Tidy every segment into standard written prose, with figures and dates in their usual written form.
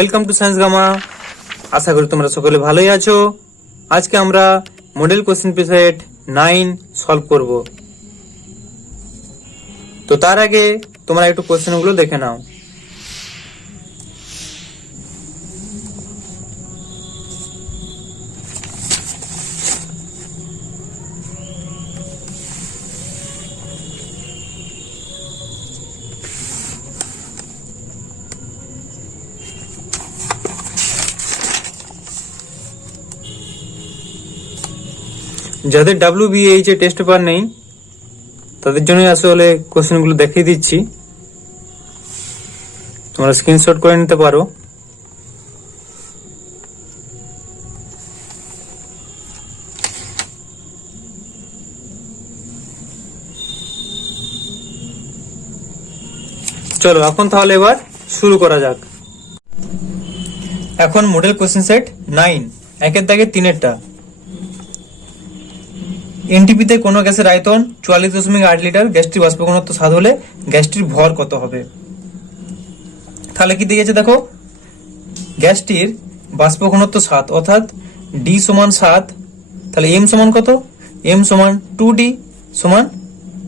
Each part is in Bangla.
Welcome to Science Gamma. আশা করি তোমরা সকলে ভালোই আছো। আজকে আমরা মডেল কোশ্চেন পেপার 9 সলভ করব। তো তার আগে তোমরা একটু কোশ্চেনগুলো দেখে নাও। যাদের WBH এ টেস্ট পেপার নেই তাদের জন্য আসলে কোশ্চেনগুলো দেখিয়ে দিচ্ছি, তোমরা স্ক্রিনশট করে নিতে পারো। চলো এখন তাহলে এবার শুরু করা যাক। এখন মডেল কোশ্চেন সেট 9 একের দাগে 3-এরটা। এনটিপিতে কোনো গ্যাসের আয়তন 44.8 লিটার, গ্যাসটির বাষ্প ঘনত্ব 7 হলে গ্যাসটির ভর কত হবে? তাহলে কি দিয়েছে দেখো, গ্যাসটির বাষ্প ঘনত্ব 7 অর্থাৎ ডি সমান 7, তাহলে এম সমান কত? এম সমান 2D সমান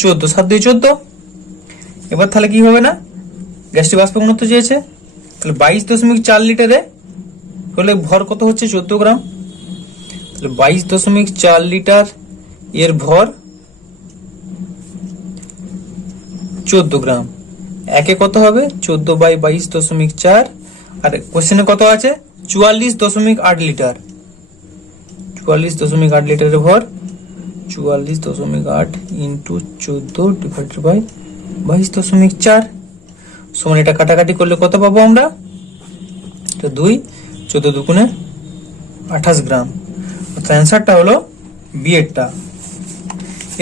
14, 7 2 14। এবার তাহলে কি হবে না, গ্যাসটির বাষ্প ঘনত্ব চেয়েছে, তাহলে 22.4 লিটারে হলে ভর কত হচ্ছে? 14 গ্রাম। তাহলে 22.4 লিটার এর ভর 14 গ্রাম। একে কত হবে? 14/22.4। আর কোশ্চেনে কত আছে? 44.8 লিটার। 44.8 লিটারের ভর 44.8 ইন্টু 14 ডিভাইডেড বাই 22.4 সমান, এটা কাটাকাটি করলে কত পাবো আমরা? 2 14 দুগুণে 28 গ্রাম। অর্থাৎ অ্যান্সারটা হলো বি এরটা।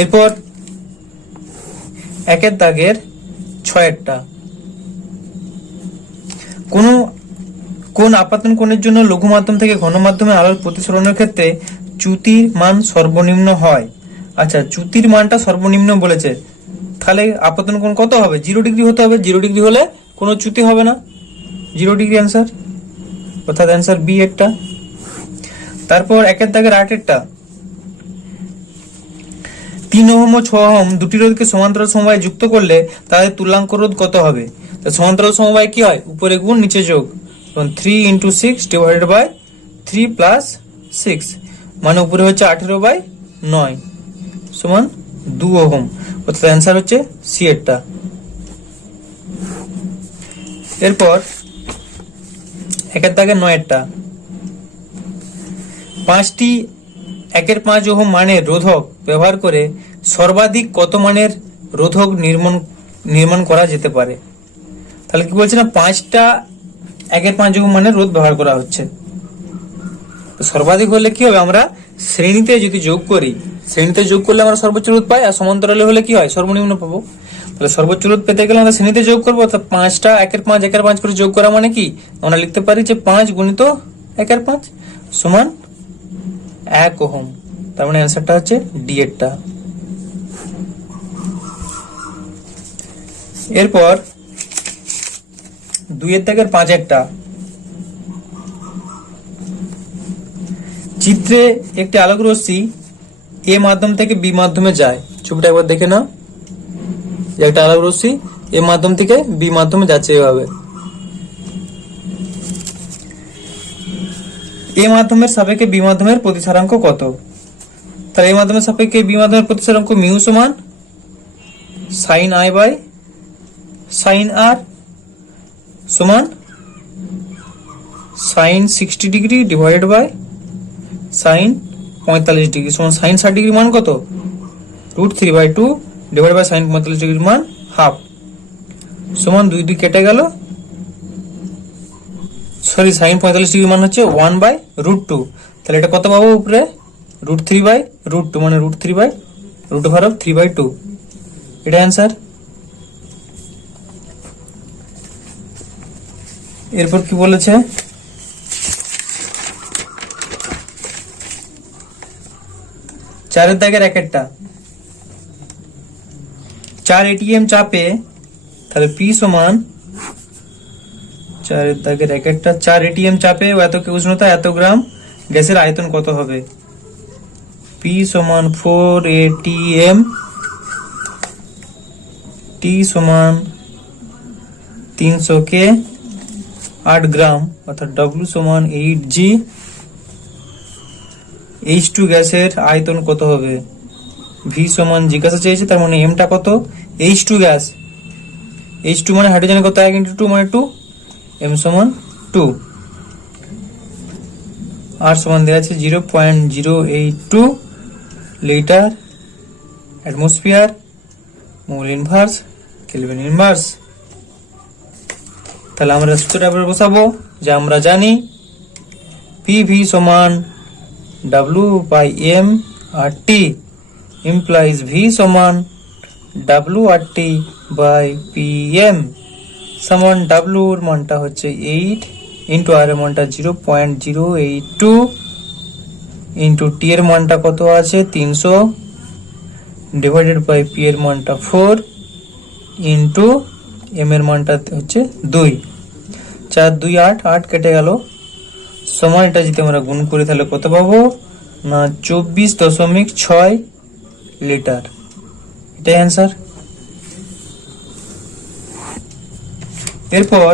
এরপর একের দাগের 6-এরটা। কোন আপাতন কোণের জন্য লঘু মাধ্যম থেকে ঘন মাধ্যমে আলোর প্রতিসরণের ক্ষেত্রে চ্যুতির মান সর্বনিম্ন হয়? আচ্ছা, চ্যুতির মানটা সর্বনিম্ন বলেছে, তাহলে আপাতন কোণ কত হবে? 0 ডিগ্রি হতে হবে। 0 ডিগ্রি হলে কোনো চ্যুতি হবে না, 0 ডিগ্রি অ্যান্সার, অর্থাৎ অ্যান্সার বি এরটা। তারপর একের দাগের 8-এরটা। 3 ওহম ও 6 ওহম দুটি রোধকে সমান্তরাল সমবায়ে যুক্ত করলে তাদের তুল্যাঙ্ক রোধ কত হবে? সমান্তরাল সমবায় কি হয়? উপরে গুণ নিচে যোগ, 3 × 6 ডিভাইডেড বাই 3 + 6, মানে উপরে হচ্ছে 18/9 সমান 2 ওহম, অর্থাৎ অ্যান্সার হচ্ছে সি এরটা। এরপর একের দাগের 9-এরটা। 5টি 1/5 ওহম মানের রোধক ব্যবহার করে সর্বাধিক কত মানের রোধক নির্মাণ করা যেতে পারে? তাহলে কি বলছে না, 5টা 1/5 ওহম মানের রোধ ব্যবহার করা হচ্ছে। সর্বাধিক হলে কি হবে? আমরা শ্রেণীতে যদি যোগ করি, শ্রেণীতে যোগ করলে আমরা সর্বোচ্চ রোধ পাই, আর সমান্তরালে হলে কি হয়? সর্বনিম্ন পাবো। তাহলে সর্বোচ্চ রোধ পেতে গেলে আমরা শ্রেণীতে যোগ করবো, অর্থাৎ 5টা 1/5 করে যোগ করা মানে কি, আমরা লিখতে পারি যে 5 গুণিত 1/5 সমান 1 ওহম। তার মানে অ্যান্সারটা হচ্ছে ডি এরটা। এরপর 2-এর দাগের 5-একটা। চিত্রে একটি আলোক রশ্মি এ মাধ্যম থেকে বি মাধ্যমে যায়। ছবিটা একবার দেখে নাও, একটা আলোক রশ্মি এ মাধ্যম থেকে বি মাধ্যমে যাচ্ছে এভাবে। এ মাধ্যমের সাপেক্ষে বি মাধ্যমের প্রতিসারাঙ্ক কত? তাহলে এ মাধ্যমের সাপেক্ষে বি মাধ্যমের প্রতিসারাঙ্ক মিউ সমান sin i by sin r সমান sin 60 degree divided by sin 45 degree সমান sin 60 ডিগ্রি মান কত? √3/2 ডিভাইডেড বাই sin 45 ডিগ্রি মান হাফ সমান 2 2 কেটে গেল, সরি sin 45 ডিগ্রি মান হচ্ছে 1/√2। তাহলে এটা কত পাবো? উপরে √3/√2 মানে √3/√3/2, এটা অ্যান্সার। এরপর কি বলেছে, 4-এর দাগের 1-একটা। 4 ATM চাপে, তাহলে P সমান চারের দাগের এক একটা 4 atm চাপে ও এত উষ্ণতা এত গ্রাম গ্যাসের আয়তন কত হবে? P সমান 4 atm, T সমান 300 K, 8 গ্রাম অর্থাৎ W সমান 8G। H2 গ্যাসের আয়তন কত হবে? V সমান জিজ্ঞাসা চেয়েছে, তার মানে M টা কত? H2 গ্যাস, H2 মানে হাইড্রোজেনের কত, 1 × 2 মানে 2, M সমান 2। R সমান দেওয়া আছে 0.082 litre, atmosphere, mole inverse, kelvin inverse. তাহলে আমরা সূত্রটা আবার বসাবো, যে আমরা জানি PV সমান W/M আর T implies V সমান W/T/PM সমান W এর মানটা হচ্ছে 8 ইন্টু R এর মানটা 0.082 ইন্টু T এর মানটা কত আছে 300 ডিভাইডেড বাই P এর মানটা 4 ইন্টু M এর মানটা হচ্ছে 2। 4 2 8, 8 কেটে গেল, সমান এটা যদি আমরা গুণ করি তাহলে কত পাবো না 24.6 লিটার। এটাই অ্যান্সার। এরপর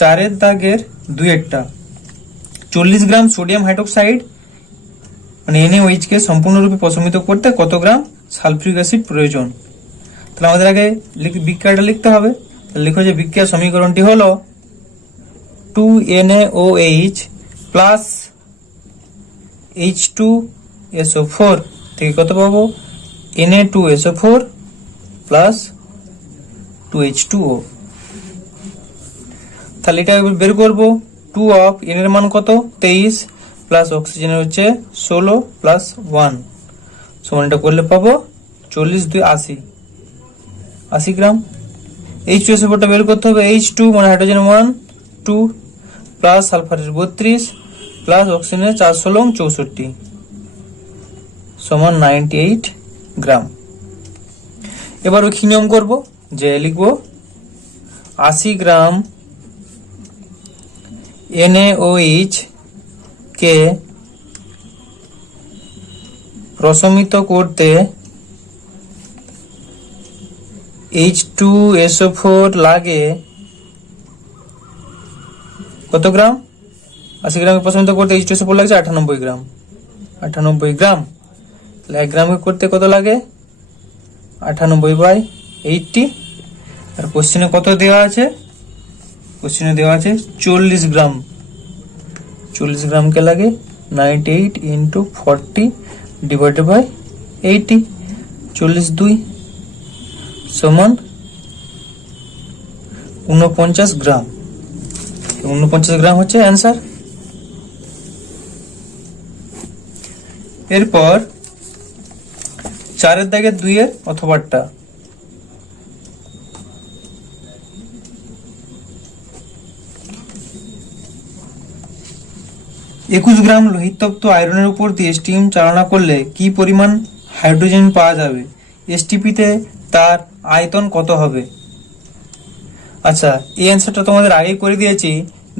4 দাগের 2 একটা 40 গ্রাম সোডিয়াম হাইড্রোক্সাইড মানে NaOH কে সম্পূর্ণরূপে প্রশমিত করতে কত গ্রাম সালফিউরিক অ্যাসিড প্রয়োজন? তাহলে আমাদের আগে বিক্রিয়াটা লিখতে হবে। তাহলে লিখো যে বিক্রিয়ার সমীকরণটি হলো 2NaOH প্লাস H2SO4 থেকে কত পাবো Na2SO4 প্লাস 2H2O। তাহলে এটা বের করবো 2 অফ N এর মান কত 23 প্লাস অক্সিজেনের হচ্ছে 16 প্লাস 1 সমান, এটা করলে পাবো 40 2 80 গ্রাম। H2SO4 টা বের করতে হবে, H2 মানে হাইড্রোজেন 1 2 প্লাস সালফারের 32 প্লাস অক্সিজেনের 4 16 64 সমান 98 গ্রাম। এবার ওই নিয়ম করবো, যে লিখবো 80 গ্রাম NaOH কে প্রশমিত করতে H2SO4 লাগে কত গ্রাম? 80 গ্রামকে প্রশমিত করতে H2SO4 লাগছে 98 গ্রাম। 98 গ্রাম, তাহলে 1 গ্রামকে করতে কত লাগে 98/80। আর কোশ্চেনে কত দেওয়া আছে? কোশ্চেনে দেওয়া আছে 40 গ্রাম। 40 গ্রামকে লাগে 98 ইন্টু 40 ডিভাইডেড বাই 80, 40 2 সমান 49 গ্রাম। 49 গ্রাম হচ্ছে অ্যান্সার। এরপর 4 দাগের 2 এর অথবাটা 21 গ্রাম লোহিতপ্ত আয়রনের উপর দিয়ে স্টিম চালনা করলে কি পরিমাণ হাইড্রোজেন পাওয়া যাবে? এসটিপিতে তার আয়তন কত হবে? আচ্ছা, এই অ্যান্সারটা তোমাদের আগে করে দিয়েছি,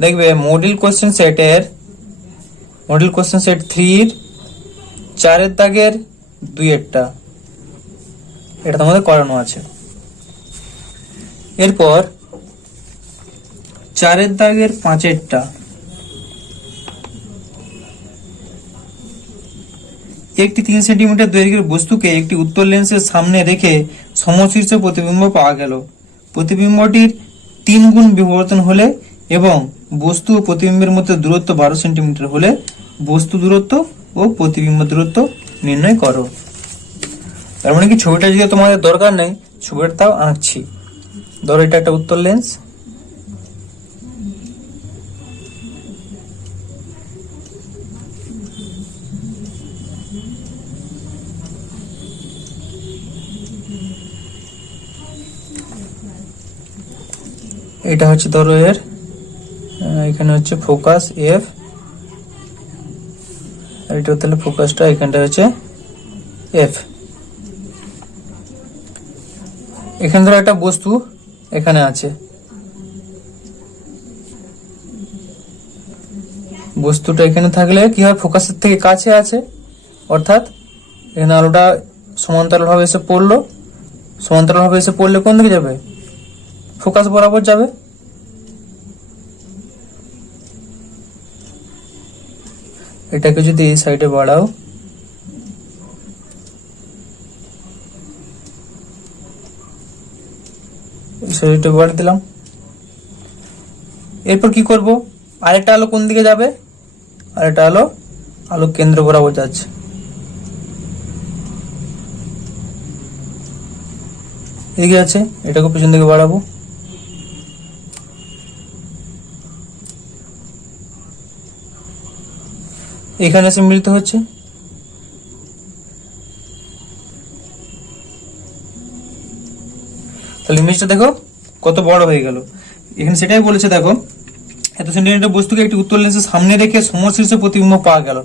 দেখবে মডেল কোশ্চেন সেটের মডেল কোশ্চেন সেট 3 4 দাগের 2 একটা, এটা তোমাদের করানো আছে। এরপর 4 দাগের 5 একটা একটি 3 সেন্টিমিটার দৈর্ঘ্যের বস্তুকে একটি উত্তল লেন্সের সামনে রেখে সমশীর্ষ প্রতিবিম্ব পাওয়া গেল। প্রতিবিম্বটির 3 গুণ বিবর্তন হলে এবং বস্তু ও প্রতিবিম্বের মধ্যে দূরত্ব 12 সেন্টিমিটার হলে বস্তু দূরত্ব ও প্রতিবিম্ব দূরত্ব নির্ণয় করো। তার মানে কি ছবিটা যদি তোমাদের দরকার নেই, ছবিটাও আঁকছি। ধরো এটা একটা উত্তল লেন্স, এটা হচ্ছে ধরো এর এখানে হচ্ছে ফোকাস এফ, আর এটা তাহলে ফোকাসটা এখানটা হচ্ছে এফ। এখানে ধরো একটা বস্তু এখানে আছে, বস্তুটা এখানে থাকলে কি হয়, ফোকাসের থেকে কাছে আছে, অর্থাৎ এখানে আলোটা সমান্তরাল ভাবে এসে পড়লো। সমান্তরাল ভাবে এসে পড়লে কোন দিকে যাবে, ফোকাস বরাবর যাবে। এটাকে যদি এই সাইডে বাড়াও, সাইডে বাড়িয়ে দিলাম। এরপর কি করব, আরেকটা আলো কোন দিকে যাবে, আরেকটা আলো কেন্দ্র বরাবর যাচ্ছে। এদিকে আছে, এটাকে পেছন দিকে বাড়াবো। এখানে এসে মিলিত হচ্ছে। তাহলে ইমেজটা দেখো কত বড় হয়ে গেল। এখানে সেটাই বলেছে, দেখো এত সেন্টিমিটার বস্তুকে একটি উত্তল লেন্সের সামনে রেখে সমশীর্ষ প্রতিবিম্ব পাওয়া গেল।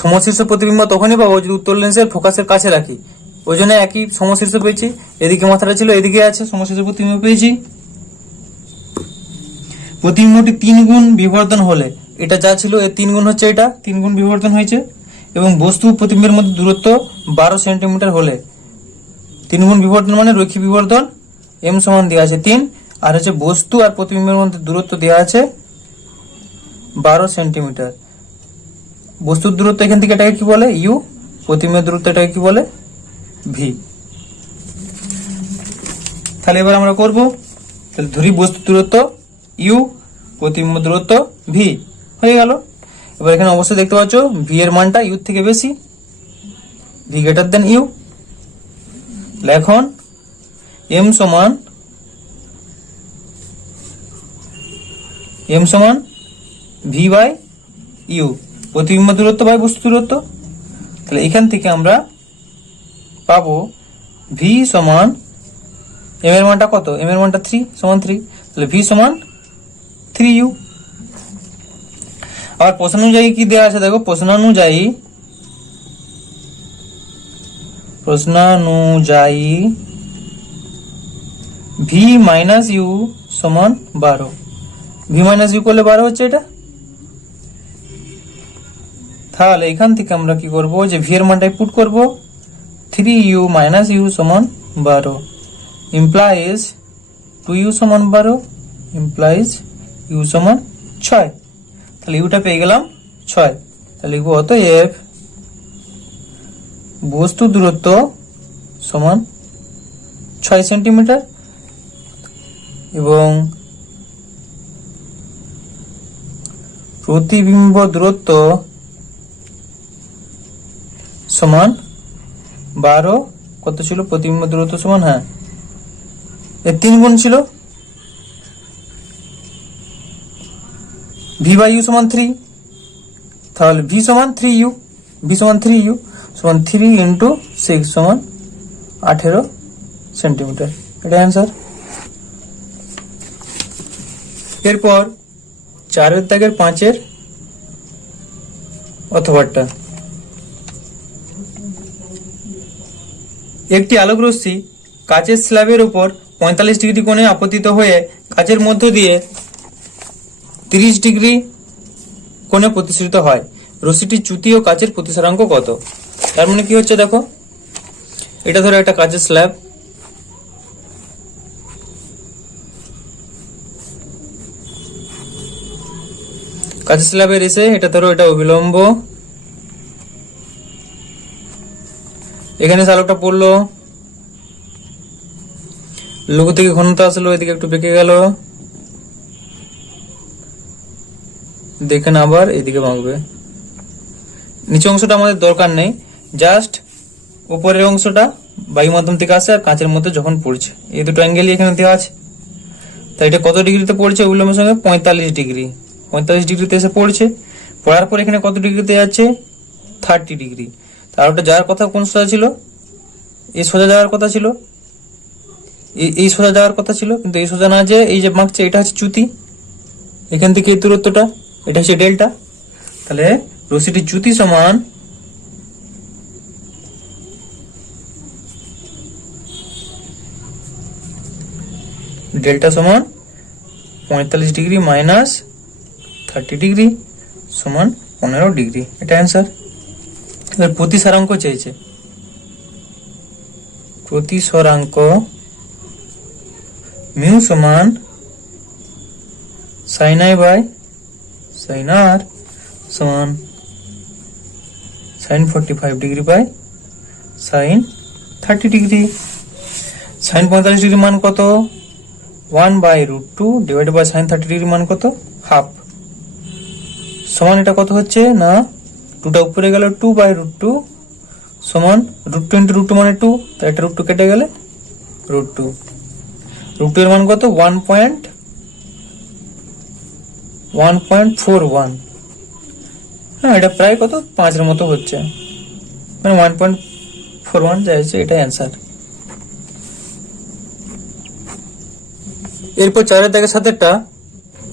সমশীর্ষ প্রতিবিম্ব তখনই পাবো যদি উত্তল লেন্সের ফোকাসের কাছে রাখি। ওই জন্য একই সমশীর্ষ পেয়েছি, এদিকে মাথাটা ছিল, এদিকে আছে, সমশীর্ষ প্রতিবিম্ব পেয়েছি। প্রতিবিম্বটি 3 গুণ বিবর্ধন হলে, এটা যা ছিল এর 3 গুণ হচ্ছে, এটা 3 গুণ বিবর্ধন হয়েছে। এবং বস্তু প্রতিবিম্বের মধ্যে দূরত্ব 12 সেন্টিমিটার হলে, 3 গুণ বিবর্ধন মানে রৈখিক বিবর্ধন, এম সমান দেওয়া আছে 3, আর হচ্ছে বস্তু আর প্রতিবিম্বের মধ্যে দূরত্ব দেওয়া আছে 12 সেন্টিমিটার। বস্তুর দূরত্ব এখান থেকে এটাকে কি বলে, ইউ, প্রতিবিম্বের দূরত্ব এটাকে কি বলে, ভি। তাহলে এবার আমরা করব, তাহলে ধরি বস্তুর দূরত্ব ইউ, প্রতিবিম্ব দূরত্ব ভি, হয়ে গেল। এবার এখানে অবশ্যই দেখতে পাচ্ছ ভি এর মানটা ইউ থেকে বেশি, ভি গ্রেটার দেন ইউ। এখন এম সমান ভি বাই ইউ, প্রতিবিম্ব দূরত্ব বাই বস্তু দূরত্ব। তাহলে এখান থেকে আমরা পাবো ভি সমান, এম এর মানটা কত, এম এর মানটা 3 সমান 3, তাহলে ভি সমান 3u। আবার প্রশ্নানুযায়ী কি দেওয়া আছে দেখো, প্রশ্নানুযায়ী ভি মাইনাস ইউ সমান 12, ভি মাইনাস ইউ করলে 12 হচ্ছে এটা। তাহলে এখান থেকে আমরা কি করব, যে ভি এর মানটাই পুট করব, 3u মাইনাস ইউ সমান 12, ইমপ্লাইজ 2u সমান 12, ইমপ্লাইজ ইউ সমান 6। তাহলে ইউটা পেয়ে গেলাম 6। তাহলে লিখবো অতএব বস্তু দূরত্ব সমান 6 সেন্টিমিটার এবং প্রতিবিম্ব দূরত্ব সমান 12, কত ছিল প্রতিবিম্ব দূরত্ব সমান, হ্যাঁ এর 3 গুণ ছিল, ভি বাই ইউ সমান 3, তাহলে ভি সমান 3u, ভি সমান 3u সমান 3 ইন্টু 6 সমান 18 সেন্টিমিটার, এটা অ্যান্সার। এরপর 4 দাগের 5 অথবাটা, একটি আলোক রশ্মি কাচের স্ল্যাবের উপর 45 ডিগ্রি কোণে আপতিত হয়ে কাচের মধ্য দিয়ে 30 ডিগ্রি কোণে প্রতিসরিত হয়। রশ্মিটির চ্যুতি ও কাচের প্রতিসরাঙ্ক কত? তার মানে কি হচ্ছে দেখো, এটা ধরো একটা কাচের স্ল্যাব, কাচের স্ল্যাবের এসে এটা ধরো এটা অবিলম্ব, এখানে আলোকটা পড়লো, লঘু থেকে ঘনত্ব আসলো, এদিকে একটু বেঁকে গেল, দেখেন আবার এদিকে বাঁকবে। নিচে অংশটা আমাদের দরকার নেই, জাস্ট উপরের অংশটা বায়ু মাধ্যম থেকে আসে আর কাঁচের মধ্যে যখন পড়ছে, এই দুটো অ্যাঙ্গেলই এখানে দেওয়া আছে। তাই এটা কত ডিগ্রিতে পড়ছে, উল্লম্বের সঙ্গে 45 ডিগ্রি, 45 ডিগ্রিতে এসে পড়ছে। পড়ার পর এখানে কত ডিগ্রিতে যাচ্ছে, 30 ডিগ্রি। তার ওটা যাওয়ার কথা কোন সোজা ছিল, এই সোজা যাওয়ার কথা ছিল, এই সোজা যাওয়ার কথা ছিল, কিন্তু এই সোজা না যে এই যে বাঁকছে এটা হচ্ছে চ্যুতি, এখান থেকে এই দূরত্বটা এটা হচ্ছে ডেল্টা। তাহলে রশ্মিটির চ্যুতি সমান ডেল্টা সমান 45 ডিগ্রি মাইনাস 30 ডিগ্রি সমান 15 ডিগ্রি, এটা অ্যান্সার। এবার প্রতিসরাঙ্ক চেয়েছে, প্রতিসরাঙ্ক মিউ সমান sine I by sine R সমান sine 45 degree by sine 30 degree. Sine 45 degree মান কত? 1/√2 ডিভাইডেড বাই সাইন 30 ডিগ্রি মান কত? হাফ। সমান এটা কত হচ্ছে না, 2টা উপরে গেল 2/√2 সমান √2 ইন্টু √2 মানে 2, তাই এটা √2 কেটে গেলে √2। √2 এর মান কত? 1.41। হ্যাঁ, এটা প্রায় কত 5 এর মতো হচ্ছে, মানে 1.41 যাচ্ছে, এটা অ্যান্সার। এরপর 4 দাগের সাথেটা,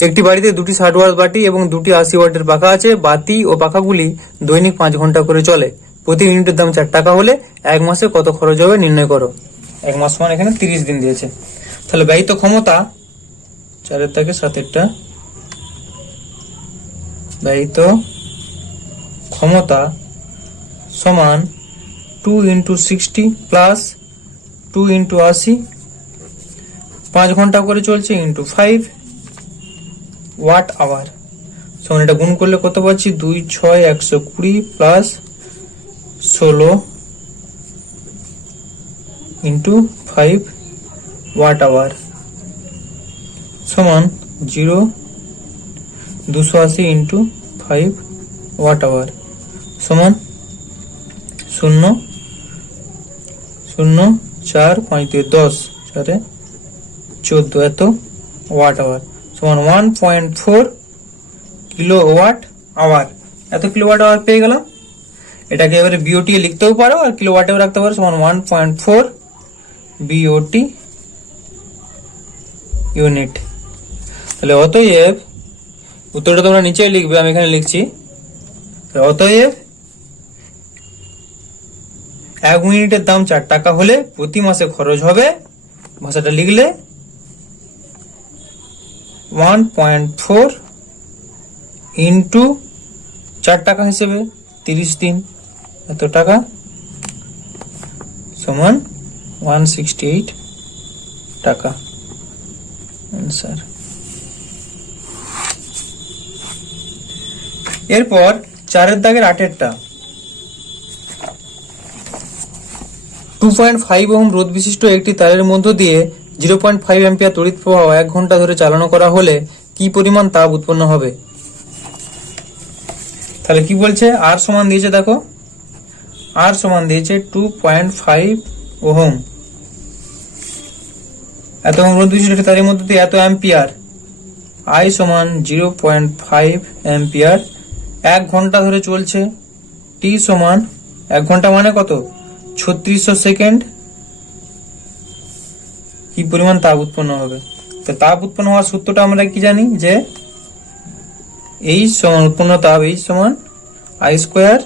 একটি বাড়িতে 2টি 60 ওয়াট বাতি এবং 2টি 80 ওয়াটের পাখা আছে। বাতি ও পাখাগুলি দৈনিক 5 ঘন্টা করে চলে। প্রতি ইউনিটের দাম 4 টাকা হলে 1 মাসে কত খরচ হবে নির্ণয় করো। 1 মাস মানে এখানে 30 দিন দিয়েছে। তাহলে ব্যয়িত ক্ষমতা 4 দাগের সাথেটা, ব্যয়িত ক্ষমতা সমান 2 × 60 প্লাস 2 × 80, 5 ঘন্টা করে চলছে, ইন্টু 5 ওয়াট আওয়ার সমান, এটা গুণ করলে কত পাচ্ছি? 2 × 6 120 প্লাস 16 ইন্টু 5 ওয়াট আওয়ার সমান 0 280 ইন্টু 5 ওয়াট আওয়ার সমান 0 0 4 5 10 4 14 এত ওয়াট আওয়ার সমান 1.4 কিলোওয়াট আওয়ার। এত কিলোওয়াট আওয়ার পেয়ে গেলাম। এটাকে এবারে বিওটি এ লিখতেও পারো আর কিলোওয়াটেও রাখতে পারো, সমান 1.4 বিওটি ইউনিট। তাহলে অতএব উত্তরটা তোমরা নিচেই লিখবে, আমি এখানে লিখছি। অতএব 1 মিনিটের দাম 4 টাকা হলে প্রতি মাসে খরচ হবে, ভাষাটা লিখলে 1.4 ইন্টু 4 টাকা হিসেবে 30 দিন, এত টাকা সমান 168 টাকা অ্যান্সার। এরপর 4 দাগের 8টা, 2.5 ওহম রোধ বিশিষ্ট একটি তারের মধ্য দিয়ে 0.5 অ্যাম্পিয়ার তড়িৎ প্রবাহ 1 ঘন্টা ধরে চালানো করা হলে কি পরিমাণ তাপ উৎপন্ন হবে? তাহলে কি বলছে? আর সমান দিয়েছে, দেখো আর সমান দিয়েছে 2.5 ওহম, এত ওহম রোধ বিশিষ্ট একটি তারের মধ্য দিয়ে এত অ্যাম্পিয়ার, আই সমান 0.5 অ্যাম্পিয়ার 1 ঘন্টা ধরে চলছে। টি সমান 1 ঘন্টা মানে কত? 3600 সেকেন্ড। কি পরিমাণ তাপ উৎপন্ন হবে? তো তাপ উৎপন্ন হওয়ার সূত্রটা আমরা কি জানি, যে এইচ সমান উৎপন্ন তাপ, এইচ সমান I square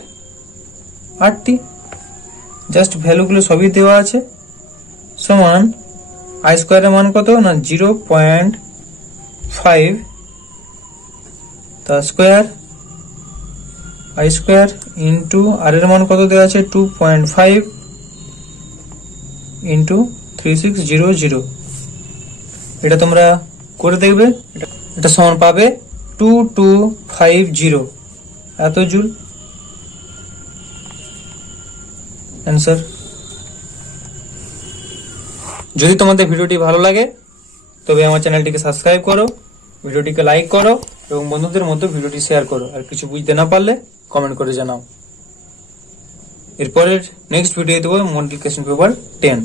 R T. Just ভ্যালুগুলো সবই দেওয়া আছে। সমান আই স্কোয়ারের মান কত না 0.5 তার স্কোয়ার আই স্কোয়ার ইন্টু আর এর মান কত দেওয়া আছে 2.5 ইন্টু 3600। এটা তোমরা করে দেখবে, এটা সমান পাবে 2250 এত জুল অ্যান্সার। যদি তোমাদের ভিডিওটি ভালো লাগে তবে আমার চ্যানেলটিকে সাবস্ক্রাইব করো, ভিডিওটিকে লাইক করো এবং বন্ধুদের মধ্যে ভিডিওটি শেয়ার করো। আর কিছু বুঝতে না পারলে কমেন্ট করে জানাও। এরপরের নেক্সট ভিডিও দেবো মডেল কোশ্চেন পেপার 10।